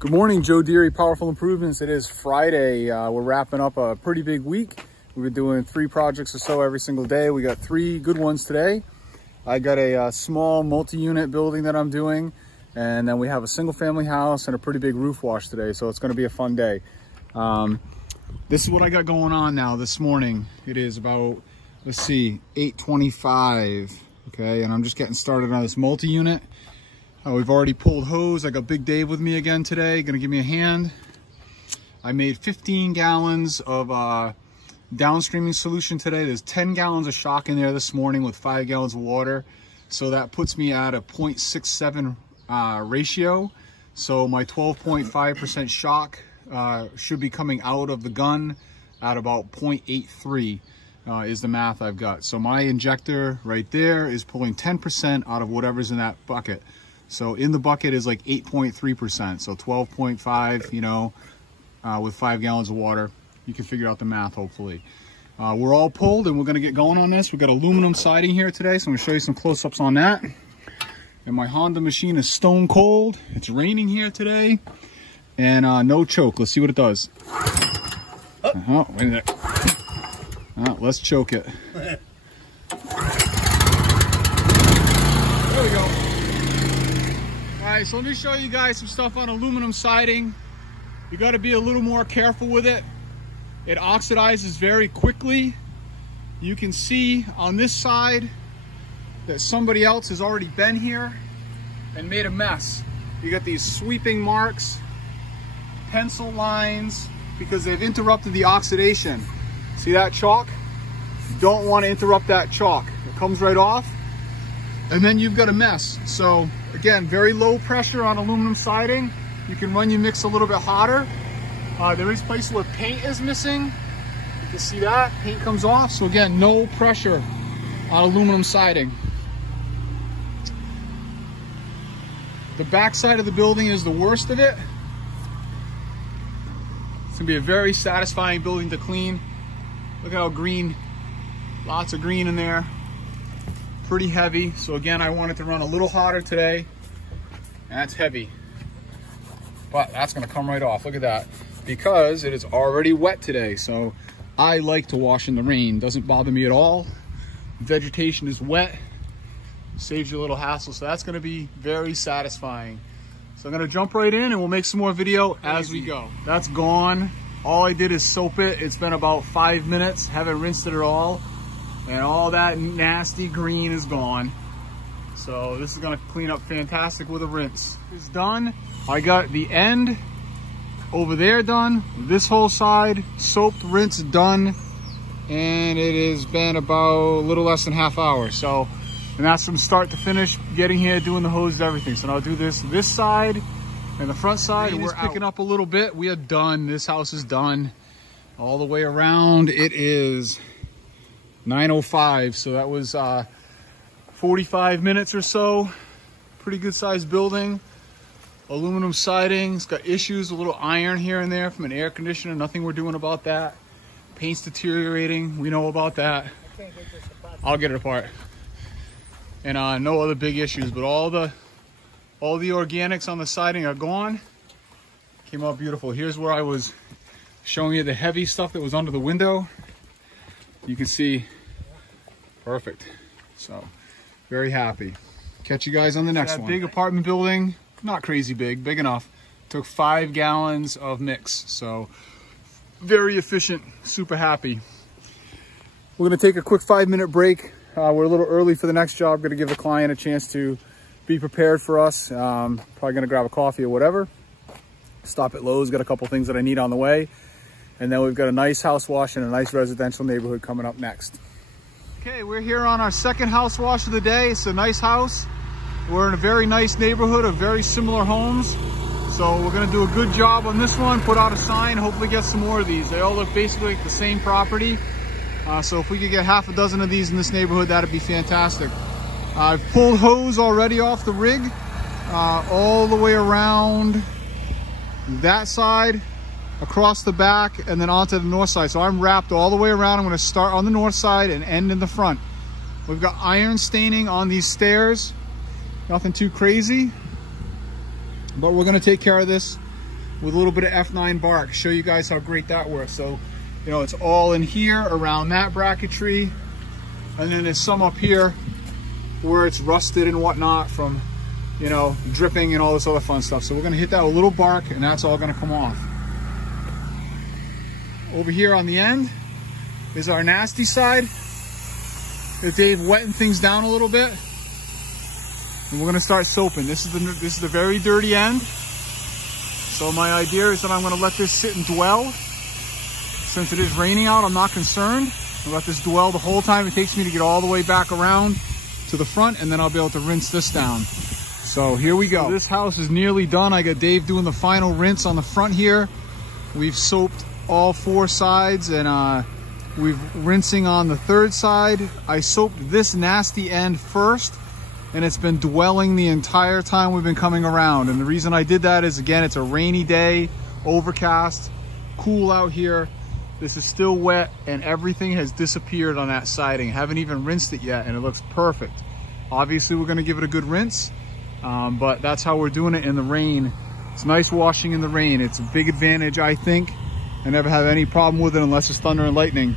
Good morning, Joe Deary, Powerful Improvements. It is Friday. We're wrapping up a pretty big week. We've been doing 3 projects or so every single day. We got 3 good ones today. I got a small multi-unit building that I'm doing, and then we have a single family house and a pretty big roof wash today. So it's gonna be a fun day. This is what I got going on now this morning. It is about, let's see, 8:25, okay? And I'm just getting started on this multi-unit. We've already pulled hose. I got Big Dave with me again today, gonna give me a hand. I made 15 gallons of downstreaming solution today. There's 10 gallons of shock in there this morning with 5 gallons of water. So that puts me at a 0.67 ratio. So my 12.5% shock should be coming out of the gun at about 0.83 is the math I've got. So my injector right there is pulling 10% out of whatever's in that bucket. So in the bucket is like 8.3%, so 12.5, you know, with 5 gallons of water. You can figure out the math, hopefully. We're all pulled and we're gonna get going on this. We've got aluminum siding here today, so I'm gonna show you some close-ups on that. And my Honda machine is stone cold. It's raining here today. And no choke, let's see what it does. Oh, wait a minute. Let's choke it. There we go. All right, so let me show you guys some stuff on aluminum siding. You got to be a little more careful with it. It oxidizes very quickly. You can see on this side that somebody else has already been here and made a mess. You got these sweeping marks, pencil lines, because they've interrupted the oxidation. See that chalk? You don't want to interrupt that chalk. It comes right off, and then you've got a mess. So again, very low pressure on aluminum siding. You can run your mix a little bit hotter. There is places where paint is missing. You can see that, paint comes off. So again, no pressure on aluminum siding. The back side of the building is the worst of it. It's gonna be a very satisfying building to clean. Look how green, lots of green in there. Pretty heavy. So again, I want it to run a little hotter today. That's heavy. But that's gonna come right off, look at that. Because it is already wet today. So I like to wash in the rain, doesn't bother me at all. Vegetation is wet, saves you a little hassle. So that's gonna be very satisfying. So I'm gonna jump right in and we'll make some more video as we go. That's gone. All I did is soap it. It's been about 5 minutes, haven't rinsed it at all. And all that nasty green is gone. So this is gonna clean up fantastic with a rinse. It's done. I got the end over there done. This whole side, soaped, rinsed, done. And it has been about a little less than half hour. So, and that's from start to finish, getting here, doing the hose, everything. So now I'll do this side and the front side. And we're picking up a little bit. We are done. This house is done. All the way around, it is 9:05. So that was 45 minutes or so. Pretty good sized building. Aluminum siding. It's got issues, a little iron here and there from an air conditioner. Nothing we're doing about that. Paint's deteriorating. We know about that. I'll get it apart. And no other big issues, but all the organics on the siding are gone. Came out beautiful. Here's where I was showing you the heavy stuff that was under the window. You can see, perfect. So very happy. Catch you guys on the next one. Big apartment building, not crazy big, big enough. Took 5 gallons of mix. So very efficient, super happy. We're gonna take a quick 5-minute break. We're a little early for the next job. Gonna give the client a chance to be prepared for us. Probably gonna grab a coffee or whatever. Stop at Lowe's, got a couple things that I need on the way. And then we've got a nice house wash in a nice residential neighborhood coming up next. Okay, we're here on our second house wash of the day. It's a nice house. We're in a very nice neighborhood of very similar homes. So we're gonna do a good job on this one, put out a sign, hopefully get some more of these. They all look basically like the same property. So if we could get half a dozen of these in this neighborhood, that'd be fantastic. I've pulled hose already off the rig, all the way around that side, across the back, and then onto the north side. So I'm wrapped all the way around. I'm gonna start on the north side and end in the front. We've got iron staining on these stairs. Nothing too crazy, but we're gonna take care of this with a little bit of F9 bark. Show you guys how great that works. So, you know, it's all in here around that bracketry. And then there's some up here where it's rusted and whatnot from, you know, dripping and all this other fun stuff. So we're gonna hit that with a little bark and that's all gonna come off. Over here on the end is our nasty side. Dave wetting things down a little bit. And we're gonna start soaping. This is the very dirty end. So my idea is that I'm gonna let this sit and dwell. Since it is raining out, I'm not concerned. I'll let this dwell the whole time it takes me to get all the way back around to the front, and then I'll be able to rinse this down. So here we go. So this house is nearly done. I got Dave doing the final rinse on the front here. We've soaped all 4 sides, and we've rinsing on the 3rd side. I soaped this nasty end first, and it's been dwelling the entire time we've been coming around. And the reason I did that is, again, it's a rainy day, overcast, cool out here. This is still wet and everything has disappeared on that siding. Haven't even rinsed it yet and it looks perfect. Obviously we're gonna give it a good rinse, but that's how we're doing it in the rain. It's nice washing in the rain. It's a big advantage, I think. I never have any problem with it unless it's thunder and lightning.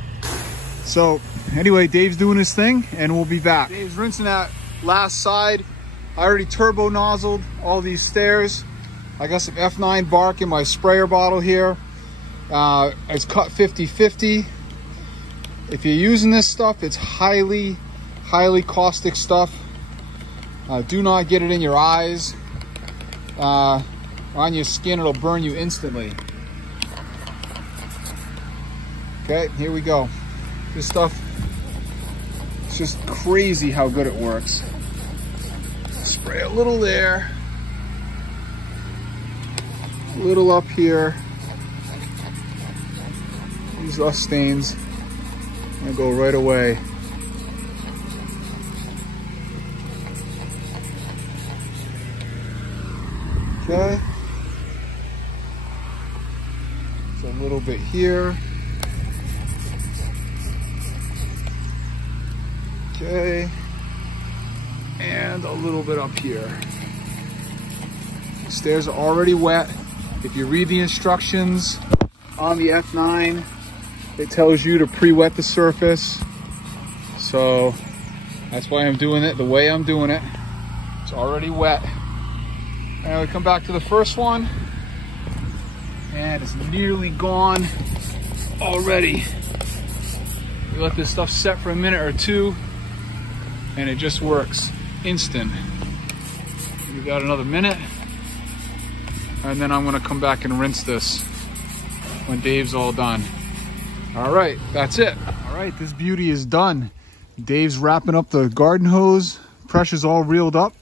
So anyway, Dave's doing his thing and we'll be back. Dave's rinsing that last side. I already turbo nozzled all these stairs. I got some F9 bark in my sprayer bottle here. It's cut 50-50. If you're using this stuff, it's highly caustic stuff. Do not get it in your eyes. On your skin, it'll burn you instantly. Okay, here we go. This stuff, it's just crazy how good it works. Spray a little there, a little up here. These rust stains gonna go right away. Okay. So a little bit here. Okay. And a little bit up here. The stairs are already wet. If you read the instructions on the F9, it tells you to pre-wet the surface. So that's why I'm doing it the way I'm doing it. It's already wet. And we come back to the first one and it's nearly gone already. We let this stuff set for a minute or two and it just works instant. We got another minute and then I'm gonna come back and rinse this when Dave's all done. All right, that's it. All right, this beauty is done. Dave's wrapping up the garden hose. Pressure's all reeled up.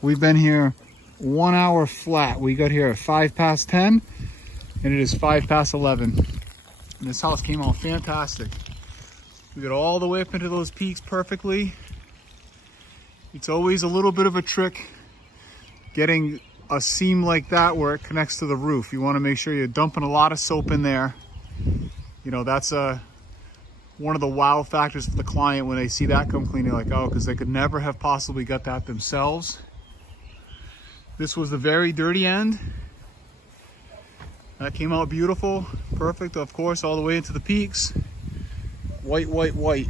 We've been here 1 hour flat. We got here at 10:05 and it is 11:05. And this house came out fantastic. We got all the way up into those peaks perfectly. It's always a little bit of a trick getting a seam like that where it connects to the roof. You want to make sure you're dumping a lot of soap in there. You know, that's one of the wow factors for the client when they see that come clean. They're like, oh, because they could never have possibly got that themselves. This was the very dirty end. That came out beautiful, perfect, of course, all the way into the peaks. White, white, white.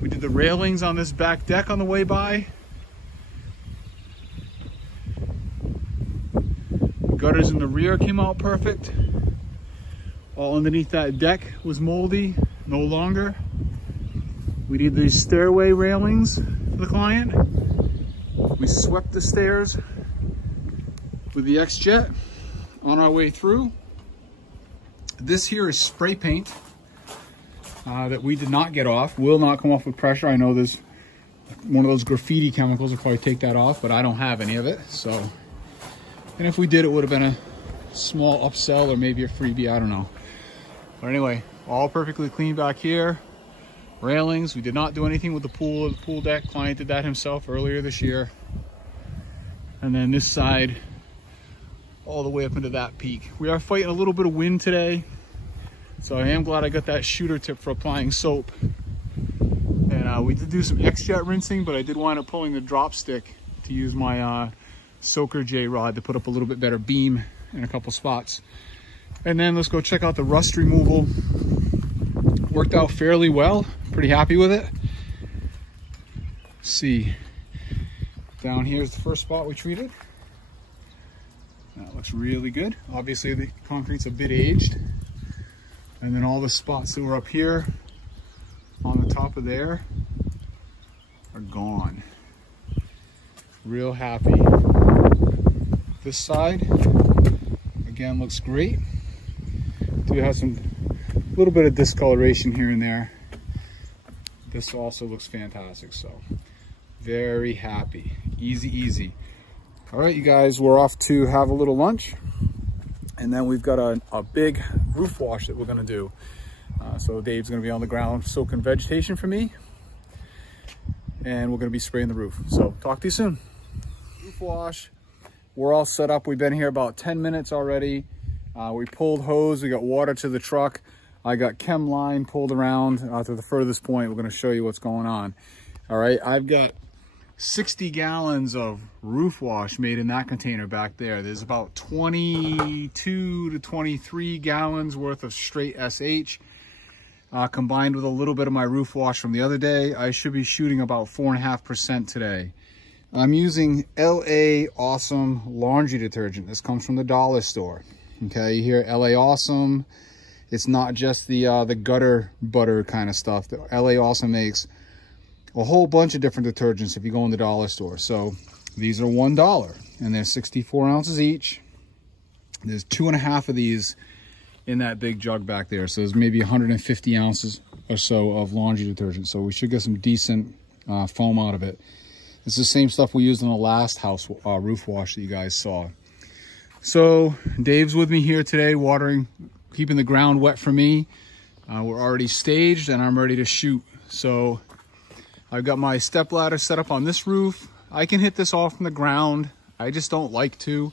We did the railings on this back deck on the way by. The gutters in the rear came out perfect. All underneath that deck was moldy, no longer. We did these stairway railings for the client. We swept the stairs with the X-Jet on our way through. This here is spray paint that we did not get off. Will not come off with pressure. I know there's one of those graffiti chemicals will probably take that off, but I don't have any of it. So, and if we did, it would have been a small upsell or maybe a freebie, I don't know. But anyway, all perfectly clean back here. Railings, we did not do anything with the pool or the pool deck. Client did that himself earlier this year. And then this side, all the way up into that peak. We are fighting a little bit of wind today. So I am glad I got that shooter tip for applying soap. And we did do some X-Jet rinsing, but I did wind up pulling the drop stick to use my Soaker J rod to put up a little bit better beam. in a couple spots. And then let's go check out the rust removal. Worked out fairly well, pretty happy with it. Let's see, down here's the first spot we treated. That looks really good. Obviously the concrete's a bit aged. And then all the spots that were up here on the top of there are gone. Real happy. This side, again, looks great. Do have some little bit of discoloration here and there. This also looks fantastic, so very happy. Easy, easy. All right, you guys, we're off to have a little lunch, and then we've got a big roof wash that we're gonna do. So Dave's gonna be on the ground soaking vegetation for me, and we're gonna be spraying the roof. So talk to you soon. Roof wash, we're all set up. We've been here about 10 minutes already. We pulled hose, we got water to the truck. I got chem line pulled around to the furthest point. We're gonna show you what's going on. All right, I've got 60 gallons of roof wash made in that container back there. There's about 22 to 23 gallons worth of straight SH. Combined with a little bit of my roof wash from the other day, I should be shooting about 4.5% today. I'm using LA Awesome laundry detergent. This comes from the dollar store. Okay, you hear LA Awesome. It's not just the gutter butter kind of stuff. The LA Awesome makes a whole bunch of different detergents if you go in the dollar store. So these are $1 and they're 64 ounces each. There's 2.5 of these in that big jug back there. So there's maybe 150 ounces or so of laundry detergent. So we should get some decent foam out of it. It's the same stuff we used in the last house roof wash that you guys saw. So Dave's with me here today, watering, keeping the ground wet for me. We're already staged and I'm ready to shoot. So I've got my step ladder set up on this roof. I can hit this off from the ground. I just don't like to.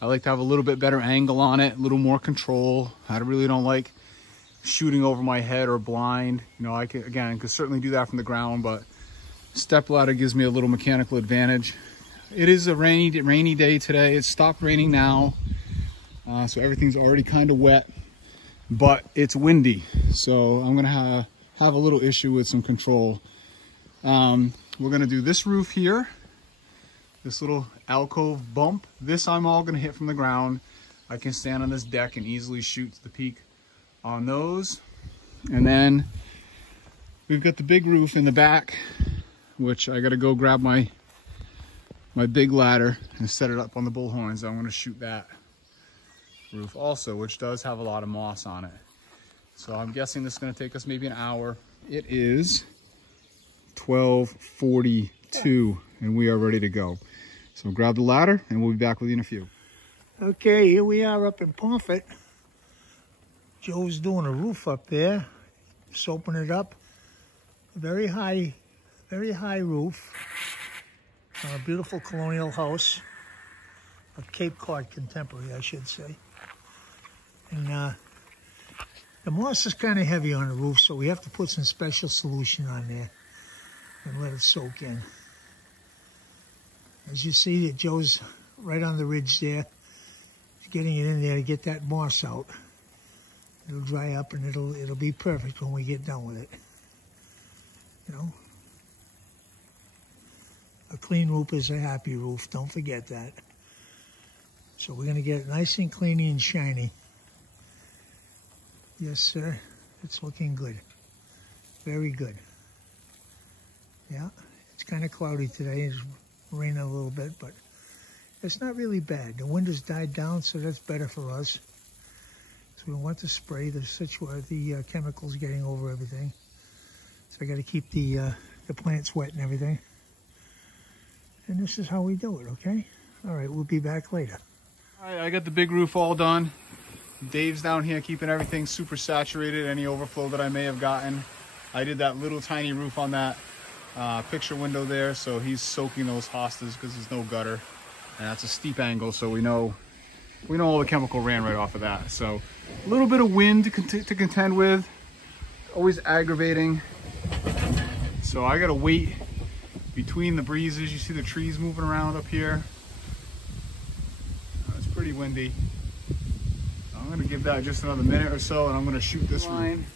I like to have a little bit better angle on it, a little more control. I really don't like shooting over my head or blind. You know, I could certainly do that from the ground, but step ladder gives me a little mechanical advantage. It is a rainy day today. It's stopped raining now. So everything's already kind of wet, but it's windy. So I'm gonna have a little issue with some control. We're gonna do this roof here, this little alcove bump. This I'm all gonna hit from the ground. I can stand on this deck and easily shoot to the peak on those. And then we've got the big roof in the back, which I gotta go grab my big ladder and set it up on the bullhorns. I'm gonna shoot that roof also, which does have a lot of moss on it. So I'm guessing this is gonna take us maybe an hour. It is 12:42 and we are ready to go. So grab the ladder and we'll be back with you in a few. Okay, here we are up in Pomfret. Joe's doing a roof up there, soaping it up. Very high roof. A beautiful colonial house, a Cape Cod contemporary, I should say. And the moss is kind of heavy on the roof, so we have to put some special solution on there and let it soak in. As you see, Joe's right on the ridge there. He's getting it in there to get that moss out. It'll dry up and it'll be perfect when we get done with it. You know, a clean roof is a happy roof. Don't forget that. So we're gonna get it nice and clean and shiny. Yes, sir. It's looking good. Very good. Yeah, it's kind of cloudy today. It's raining a little bit, but it's not really bad. The wind has died down, so that's better for us. So we want to spray the chemicals getting over everything. So I got to keep the plants wet and everything. And this is how we do it, okay? All right, we'll be back later. All right, I got the big roof all done. Dave's down here keeping everything super saturated, any overflow that I may have gotten. I did that little tiny roof on that picture window there, so he's soaking those hostas because there's no gutter. And that's a steep angle, so we know all the chemical ran right off of that. So a little bit of wind to contend with, always aggravating. So I gotta wait between the breezes. You see the trees moving around up here. It's pretty windy. I'm gonna give that just another minute or so, and I'm gonna shoot this line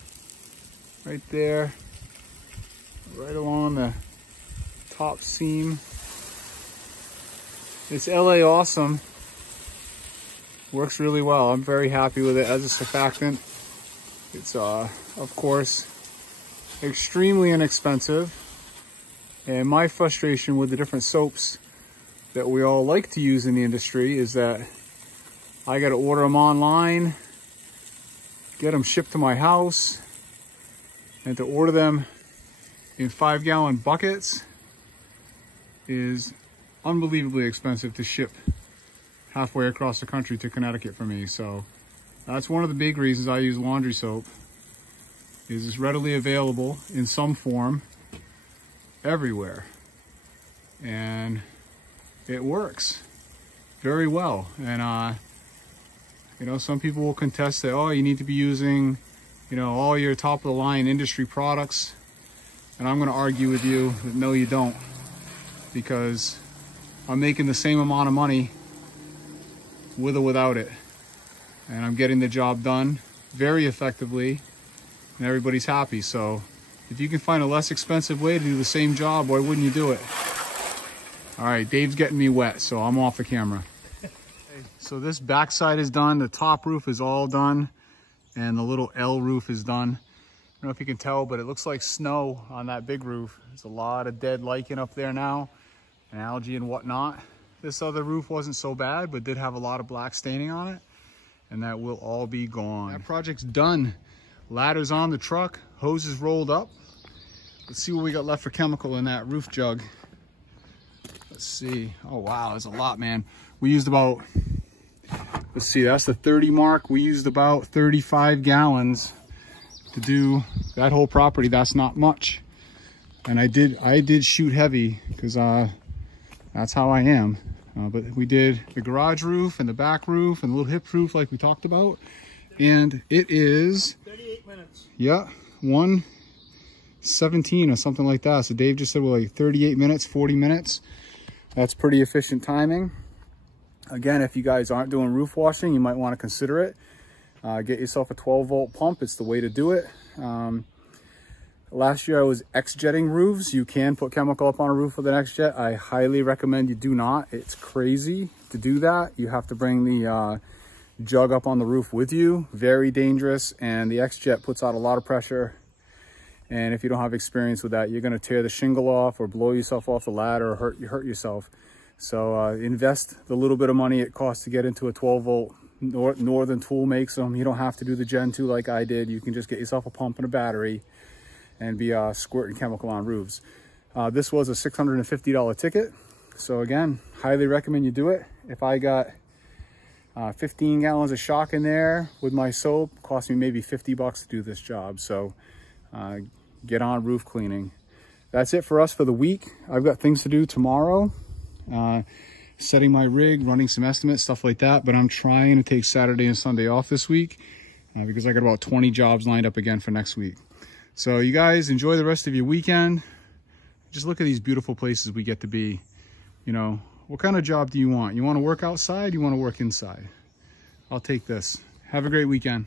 right there, right along the top seam. It's LA Awesome. Works really well. I'm very happy with it as a surfactant. It's of course extremely inexpensive, and my frustration with the different soaps that we all like to use in the industry is that I got to order them online, get them shipped to my house, and to order them in 5-gallon buckets is unbelievably expensive to ship halfway across the country to Connecticut for me. So that's one of the big reasons I use laundry soap, is it's readily available in some form everywhere, and it works very well. And you know, some people will contest that, oh, you need to be using, you know, all your top of the line industry products, and I'm going to argue with you that no, you don't, because I'm making the same amount of money with or without it, and I'm getting the job done very effectively, and everybody's happy. So if you can find a less expensive way to do the same job, why wouldn't you do it? All right, Dave's getting me wet, so I'm off the camera. So this backside is done, the top roof is all done, and the little L roof is done. I don't know if you can tell, but it looks like snow on that big roof. There's a lot of dead lichen up there now, and algae and whatnot. This other roof wasn't so bad, but did have a lot of black staining on it, and that will all be gone. That project's done. Ladder's on the truck, hose is rolled up. Let's see what we got left for chemical in that roof jug. Let's see. Oh wow, there's a lot, man. We used about, let's see, that's the 30 mark. We used about 35 gallons to do that whole property. That's not much. And I did shoot heavy because that's how I am. But we did the garage roof and the back roof and the little hip roof like we talked about. And it is 38 minutes. Yeah, 1:17 or something like that. So Dave just said, well, like 38 minutes, 40 minutes. That's pretty efficient timing. Again, if you guys aren't doing roof washing, you might want to consider it. Get yourself a 12-volt pump. It's the way to do it. Last year I was X-jetting roofs. You can put chemical up on a roof with an X-jet. I highly recommend you do not. It's crazy to do that. You have to bring the jug up on the roof with you. Very dangerous, and the X-jet puts out a lot of pressure. And if you don't have experience with that, you're going to tear the shingle off or blow yourself off the ladder or hurt yourself. So invest the little bit of money it costs to get into a 12-volt. Northern Tool makes them. You don't have to do the Gen 2 like I did. You can just get yourself a pump and a battery and be squirting chemical on roofs. This was a $650 ticket. So again, highly recommend you do it. If I got 15 gallons of shock in there with my soap, it cost me maybe 50 bucks to do this job. So get on roof cleaning. That's it for us for the week. I've got things to do tomorrow. Setting my rig, running some estimates, stuff like that. But I'm trying to take Saturday and Sunday off this week because I got about 20 jobs lined up again for next week. So you guys enjoy the rest of your weekend. Just look at these beautiful places we get to be. You know, what kind of job do you want? You want to work outside? You want to work inside? I'll take this. Have a great weekend.